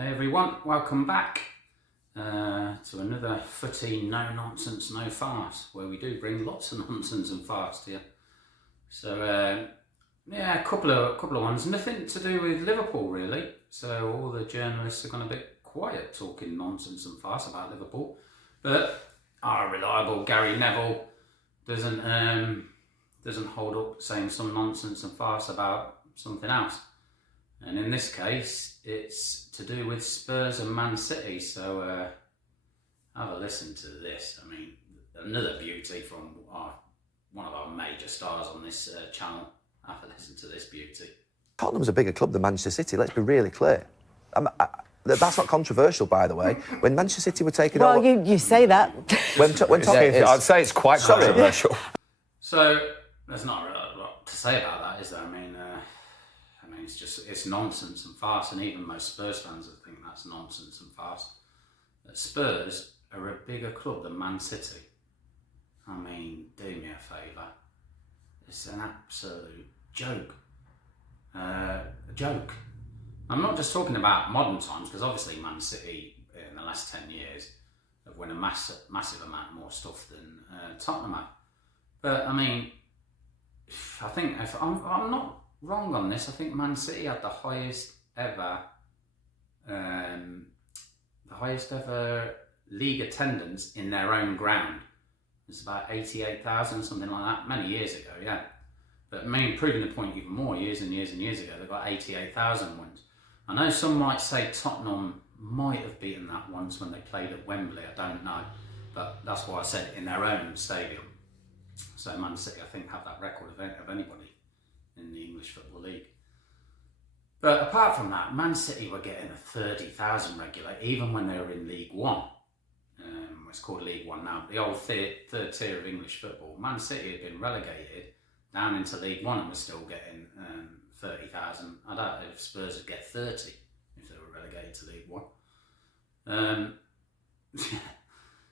Hey everyone, welcome back to another footy no nonsense, no farce, where we do bring lots of nonsense and farce to you. So a couple of ones, nothing to do with Liverpool really. So all the journalists are going to be quiet talking nonsense and farce about Liverpool, but our reliable Gary Neville doesn't hold up saying some nonsense and farce about something else. And in this case, it's to do with Spurs and Man City. So have a listen to this. I mean, another beauty from one of our major stars on this channel. Have a listen to this beauty. Tottenham's a bigger club than Manchester City, let's be really clear. That's not controversial, by the way. When Manchester City were taking over... Well, you say that. I'd say it's quite controversial. So there's not really a lot to say about that, is there? I mean, it's nonsense and farce, and even most Spurs fans would think that's nonsense and farce. But Spurs are a bigger club than Man City. I mean, do me a favour. It's an absolute joke. A joke. I'm not just talking about modern times, because obviously Man City in the last 10 years have won a massive amount more stuff than Tottenham have. But I mean, I think if I'm not wrong on this, I think Man City had the highest ever league attendance in their own ground. It's about 88,000, something like that, many years ago, yeah. But I mean, proving the point even more, years and years and years ago, they got 88,000 wins. I know some might say Tottenham might have beaten that once when they played at Wembley, I don't know. But that's why I said in their own stadium. So Man City, I think, have that record of anybody in the English Football League. But apart from that, Man City were getting a 30,000 regular, even when they were in League One. It's called League One now, the old third tier of English football. Man City had been relegated down into League One and was still getting 30,000. I don't know if Spurs would get 30 if they were relegated to League One.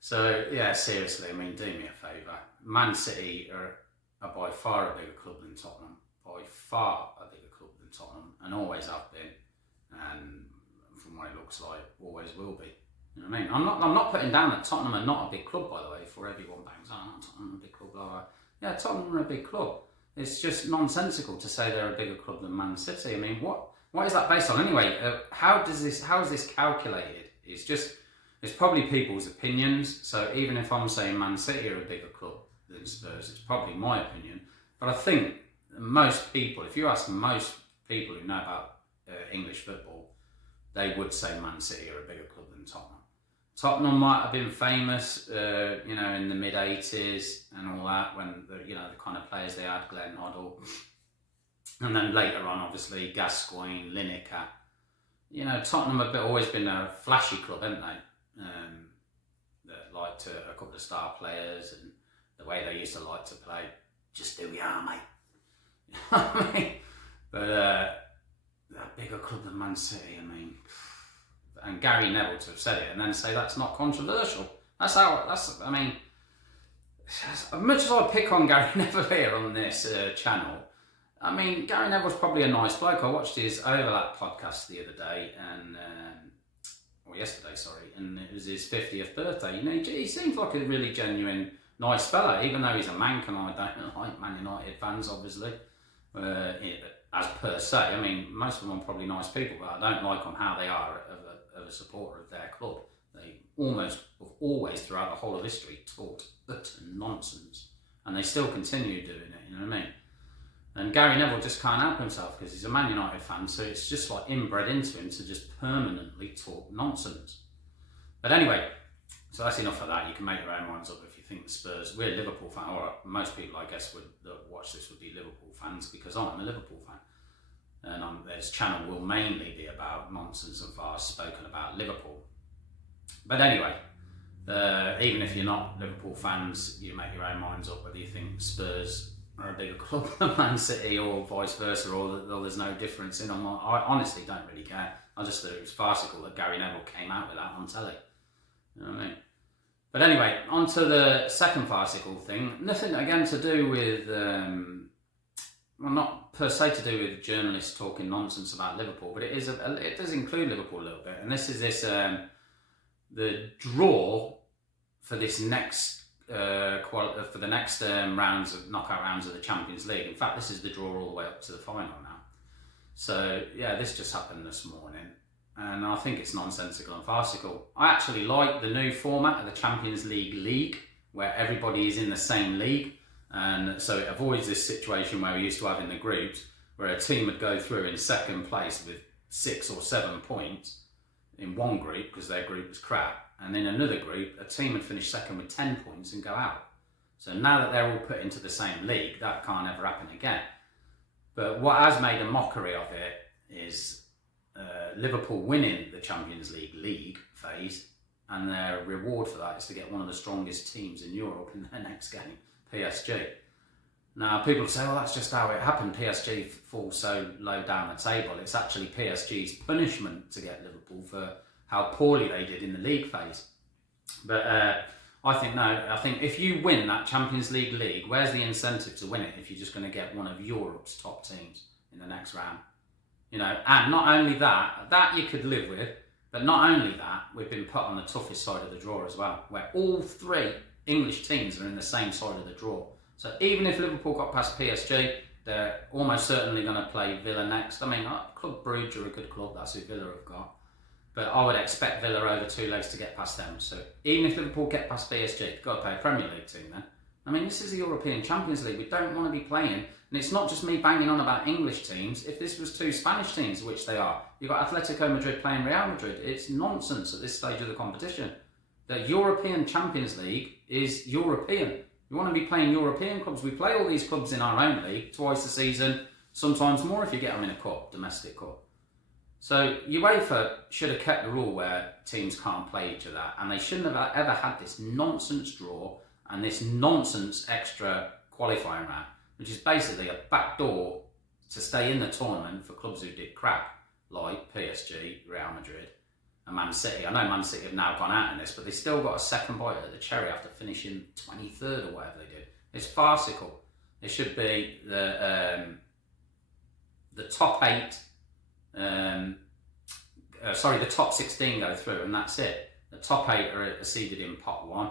So, yeah, seriously, I mean, do me a favour. Man City are by far a bigger club than Tottenham. By far a bigger club than Tottenham, and always have been. And from what it looks like, always will be. You know what I mean? I'm not putting down that Tottenham are not a big club, by the way, before everyone bangs on, Tottenham are a big club, blah, blah. Yeah, Tottenham are a big club. It's just nonsensical to say they're a bigger club than Man City. I mean, what is that based on anyway? How is this calculated? It's probably people's opinions. So even if I'm saying Man City are a bigger club than Spurs, it's probably my opinion. But I think most people, if you ask most people who know about English football, they would say Man City are a bigger club than Tottenham. Tottenham might have been famous, in the mid-80s and all that, when the kind of players they had, Glenn Hoddle. And then later on, obviously, Gascoigne, Lineker. Tottenham have always been a flashy club, haven't they? That liked a couple of star players, and the way they used to like to play, just do we are, mate. I mean, but a bigger club than Man City, I mean... And Gary Neville to have said it and then say that's not controversial. As much as I pick on Gary Neville here on this channel, I mean, Gary Neville's probably a nice bloke. I watched his Overlap podcast the other day, yesterday, and it was his 50th birthday. He seems like a really genuine, nice fella, even though he's a mank and I don't like Man United fans, obviously. As per se, I mean, most of them are probably nice people, but I don't like on how they are of a supporter of their club. They almost have always, throughout the whole of history, talked utter nonsense, and they still continue doing it. You know what I mean? And Gary Neville just can't help himself because he's a Man United fan, so it's just like inbred into him to just permanently talk nonsense. But anyway, so that's enough of that. You can make your own minds up if you think the Spurs. We're Liverpool fans, or most people, I guess, that watch this would be Liverpool fans because I'm a Liverpool fan. And this channel will mainly be about nonsense and farce spoken about Liverpool. But anyway, even if you're not Liverpool fans, you make your own minds up whether you think Spurs are a bigger club than Man City or vice versa, or there's no difference in them. I honestly don't really care. I just thought it was farcical that Gary Neville came out with that on telly. You know what I mean? But anyway, on to the second farcical thing. Nothing again to do with well, not per se to do with journalists talking nonsense about Liverpool, but it does include Liverpool a little bit. And this is the draw for this next for the next knockout rounds of the Champions League. In fact, this is the draw all the way up to the final now. So yeah, this just happened this morning, and I think it's nonsensical and farcical. I actually like the new format of the Champions League, where everybody is in the same league. And so it avoids this situation where we used to have in the groups, where a team would go through in second place with 6 or 7 points in one group because their group was crap. And in another group, a team would finish second with 10 points and go out. So now that they're all put into the same league, that can't ever happen again. But what has made a mockery of it is Liverpool winning the Champions League phase, and their reward for that is to get one of the strongest teams in Europe in their next game. PSG. Now, people say, well, that's just how it happened. PSG falls so low down the table. It's actually PSG's punishment to get Liverpool for how poorly they did in the league phase. But I think if you win that Champions League, where's the incentive to win it if you're just going to get one of Europe's top teams in the next round? You know, and not only that you could live with, but not only that, we've been put on the toughest side of the draw as well, where all 3 English teams are in the same side of the draw. So even if Liverpool got past PSG, they're almost certainly going to play Villa next. I mean, Club Brugge are a good club, that's who Villa have got. But I would expect Villa over 2 legs to get past them. So even if Liverpool get past PSG, they've got to play a Premier League team then. I mean, this is the European Champions League. We don't want to be playing. And it's not just me banging on about English teams. If this was 2 Spanish teams, which they are, you've got Atletico Madrid playing Real Madrid. It's nonsense at this stage of the competition. The European Champions League is European. We want to be playing European clubs. We play all these clubs in our own league twice a season, sometimes more if you get them in a cup, domestic cup. So UEFA should have kept the rule where teams can't play each other, and they shouldn't have ever had this nonsense draw and this nonsense extra qualifying round, which is basically a backdoor to stay in the tournament for clubs who did crap, like PSG, Real Madrid, and Man City. I know Man City have now gone out in this, but they still got a second bite at the cherry after finishing 23rd or whatever they did. It's farcical. It should be the top 8, the top 16 go through, and that's it. The top 8 are seeded in pot 1.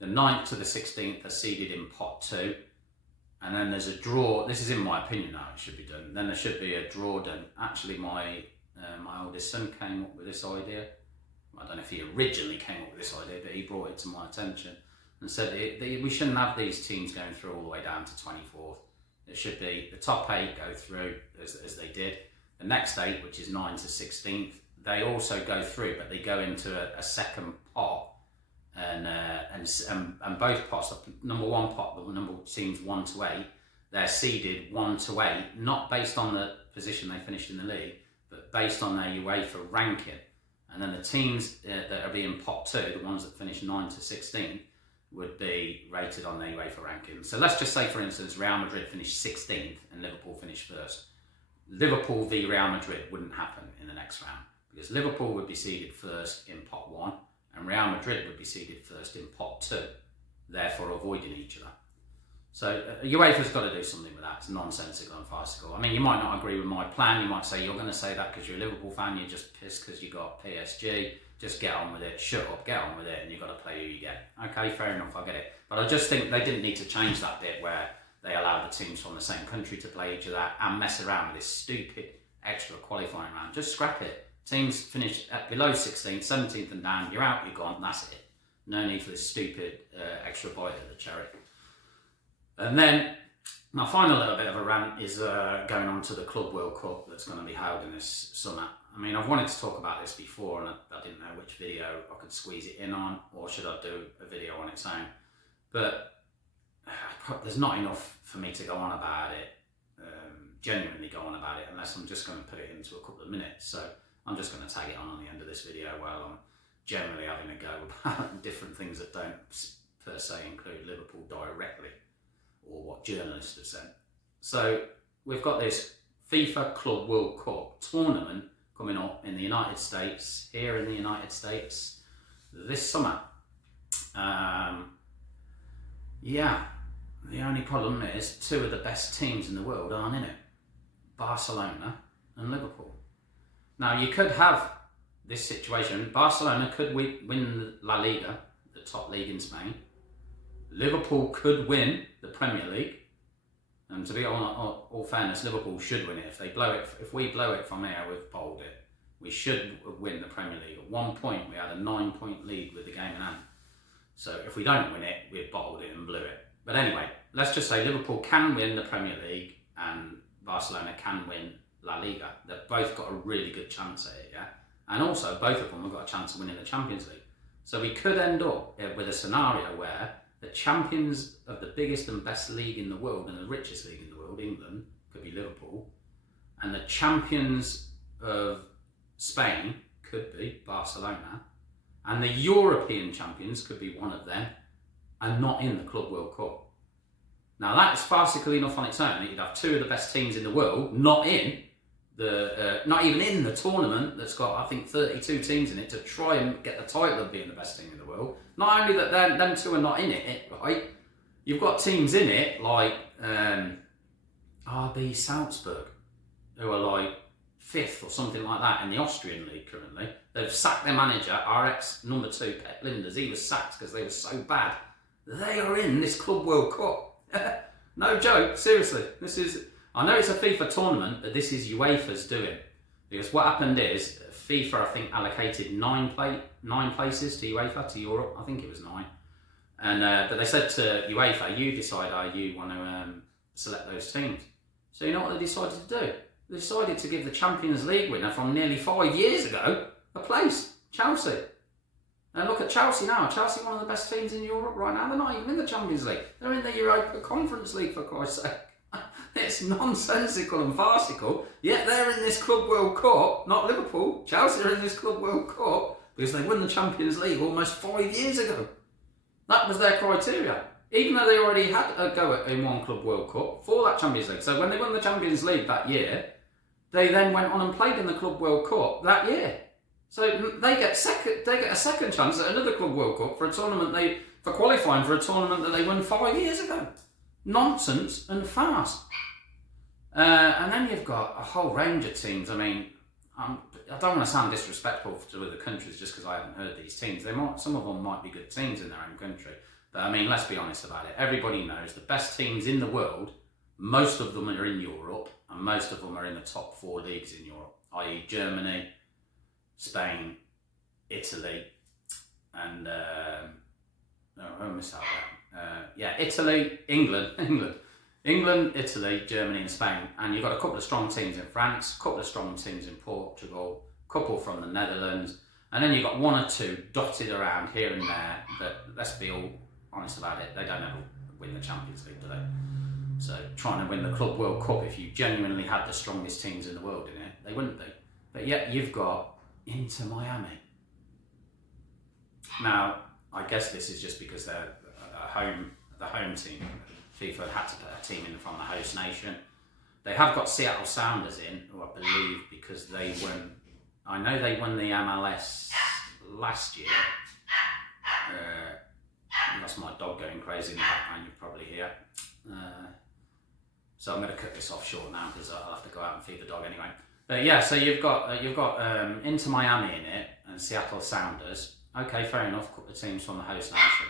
The 9th to the 16th are seeded in pot 2. And then there's a draw. This is in my opinion how it should be done. Then there should be a draw done. Actually, my oldest son came up with this idea. I don't know if he originally came up with this idea, but he brought it to my attention and said we shouldn't have these teams going through all the way down to 24th. It should be the top 8 go through as they did. The next 8, which is 9 to 16th, they also go through, but they go into a second pot, and both pots, the number 1 pot, the number teams 1 to 8, they're seeded 1 to 8, not based on the position they finished in the league, but based on their UEFA ranking. And then the teams that are being pot 2, the ones that finish 9 to 16, would be rated on their UEFA ranking. So let's just say, for instance, Real Madrid finished 16th and Liverpool finished 1st. Liverpool v Real Madrid wouldn't happen in the next round, because Liverpool would be seeded 1st in pot 1 and Real Madrid would be seeded 1st in pot 2, therefore avoiding each other. So UEFA's got to do something with that. It's nonsensical and farcical. I mean, you might not agree with my plan. You might say you're going to say that because you're a Liverpool fan, you're just pissed because you got PSG. Just get on with it. Shut up, get on with it, and you've got to play who you get. Okay, fair enough, I get it. But I just think they didn't need to change that bit where they allow the teams from the same country to play each other and mess around with this stupid extra qualifying round. Just scrap it. Teams finish at below 16th, 17th and down, you're out, you're gone, that's it. No need for this stupid extra bite at the cherry. And then my final little bit of a rant is going on to the Club World Cup that's going to be held in this summer. I mean, I've wanted to talk about this before and I didn't know which video I could squeeze it in on, or should I do a video on its own. But there's not enough for me to go on about it, genuinely go on about it, unless I'm just going to put it into a couple of minutes. So I'm just going to tag it on the end of this video while I'm generally having a go about different things that don't per se include Liverpool directly, or what journalists have said. So we've got this FIFA Club World Cup tournament coming up in the United States, here in the United States, this summer. The only problem is 2 of the best teams in the world aren't in it. Barcelona and Liverpool. Now, you could have this situation. Barcelona could win La Liga, the top league in Spain. Liverpool could win the Premier League. And to be all fairness, Liverpool should win it. If we blow it from here, we've bowled it. We should win the Premier League. At one point, we had a 9-point lead with the game in hand. So if we don't win it, we've bottled it and blew it. But anyway, let's just say Liverpool can win the Premier League and Barcelona can win La Liga. They've both got a really good chance at it, yeah? And also, both of them have got a chance of winning the Champions League. So we could end up with a scenario where the champions of the biggest and best league in the world and the richest league in the world, England, could be Liverpool, and the champions of Spain could be Barcelona, and the European champions could be one of them, and not in the Club World Cup. Now that's farcical enough on its own that you'd have 2 of the best teams in the world not even in the tournament that's got, I think, 32 teams in it to try and get the title of being the best team in the world. Not only that them 2 are not in it, right? You've got teams in it like RB Salzburg, who are like 5th or something like that in the Austrian league currently. They've sacked their manager, RX number 2, Pep Linders. He was sacked because they were so bad. They are in this Club World Cup. No joke, seriously. I know it's a FIFA tournament, but this is UEFA's doing. Because what happened is, FIFA, I think, allocated 9 places to UEFA, to Europe. I think it was 9. And but they said to UEFA, you decide how you want to select those teams. So you know what they decided to do? They decided to give the Champions League winner from nearly 5 years ago a place, Chelsea. And look at Chelsea now. Chelsea, one of the best teams in Europe right now. They're not even in the Champions League. They're in the Europa Conference League, for Christ's sake. It's nonsensical and farcical. Yet they're in this Club World Cup, not Liverpool. Chelsea are in this Club World Cup because they won the Champions League almost 5 years ago. That was their criteria. Even though they already had a go in one Club World Cup for that Champions League. So when they won the Champions League that year, they then went on and played in the Club World Cup that year. So they get a second chance at another Club World Cup for qualifying for a tournament that they won 5 years ago. Nonsense and farce. And then you've got a whole range of teams. I mean, I don't want to sound disrespectful to other countries just because I haven't heard these teams. Some of them might be good teams in their own country. But I mean, let's be honest about it. Everybody knows the best teams in the world, most of them are in Europe, and most of them are in the top 4 leagues in Europe, i.e. Germany, Spain, Italy, and I missed out there. Italy, England, Italy, Germany and Spain. And you've got a couple of strong teams in France, a couple of strong teams in Portugal, a couple from the Netherlands, and then you've got 1 or 2 dotted around here and there that, let's be all honest about it, they don't ever win the Champions League, do they? So trying to win the Club World Cup, if you genuinely had the strongest teams in the world in it, they wouldn't be. But yet you've got Inter Miami. Now, I guess this is just because they're the home team. FIFA had to put a team in from the host nation. They have got Seattle Sounders in, who I believe because they won. I know they won the MLS last year. That's my dog going crazy in the background. You probably hear. So I'm going to cut this off short now because I'll have to go out and feed the dog anyway. But yeah, so you've got Inter Miami in it and Seattle Sounders. Okay, fair enough. A couple of teams from the host nation.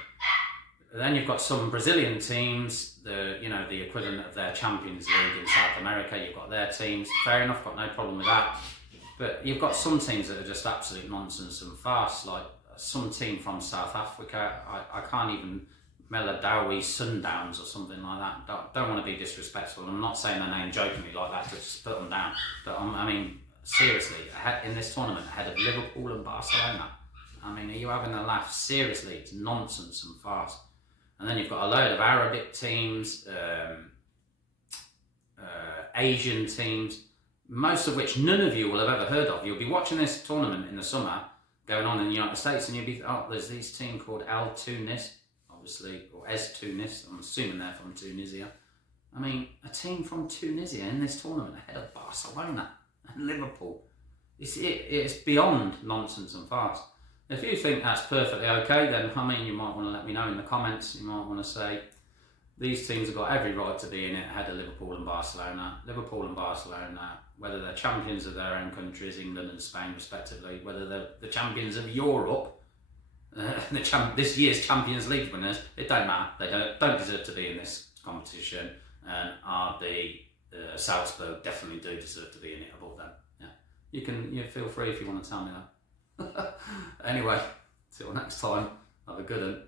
Then you've got some Brazilian teams, the equivalent of their Champions League in South America. You've got their teams. Fair enough, got no problem with that. But you've got some teams that are just absolute nonsense and farce, like some team from South Africa. I can't even Meladawi Sundowns or something like that. Don't want to be disrespectful. I'm not saying their name jokingly like that, just put them down. But I mean, seriously, in this tournament, ahead of Liverpool and Barcelona. I mean, are you having a laugh? Seriously, it's nonsense and farce. And then you've got a load of Arabic teams, Asian teams, most of which none of you will have ever heard of. You'll be watching this tournament in the summer going on in the United States and you'll be, there's this team called Al Tunis, obviously, or Es Tunis. I'm assuming they're from Tunisia. I mean, a team from Tunisia in this tournament ahead of Barcelona and Liverpool. It's beyond nonsense and farce. If you think that's perfectly okay, then I mean, you might want to let me know in the comments. You might want to say, these teams have got every right to be in it ahead of Liverpool and Barcelona. Liverpool and Barcelona, whether they're champions of their own countries, England and Spain respectively, whether they're the champions of Europe, this year's Champions League winners, it don't matter. They don't deserve to be in this competition, and RB Salzburg definitely do deserve to be in it above them. Yeah, you feel free if you want to tell me that. Anyway, till next time, have a good one.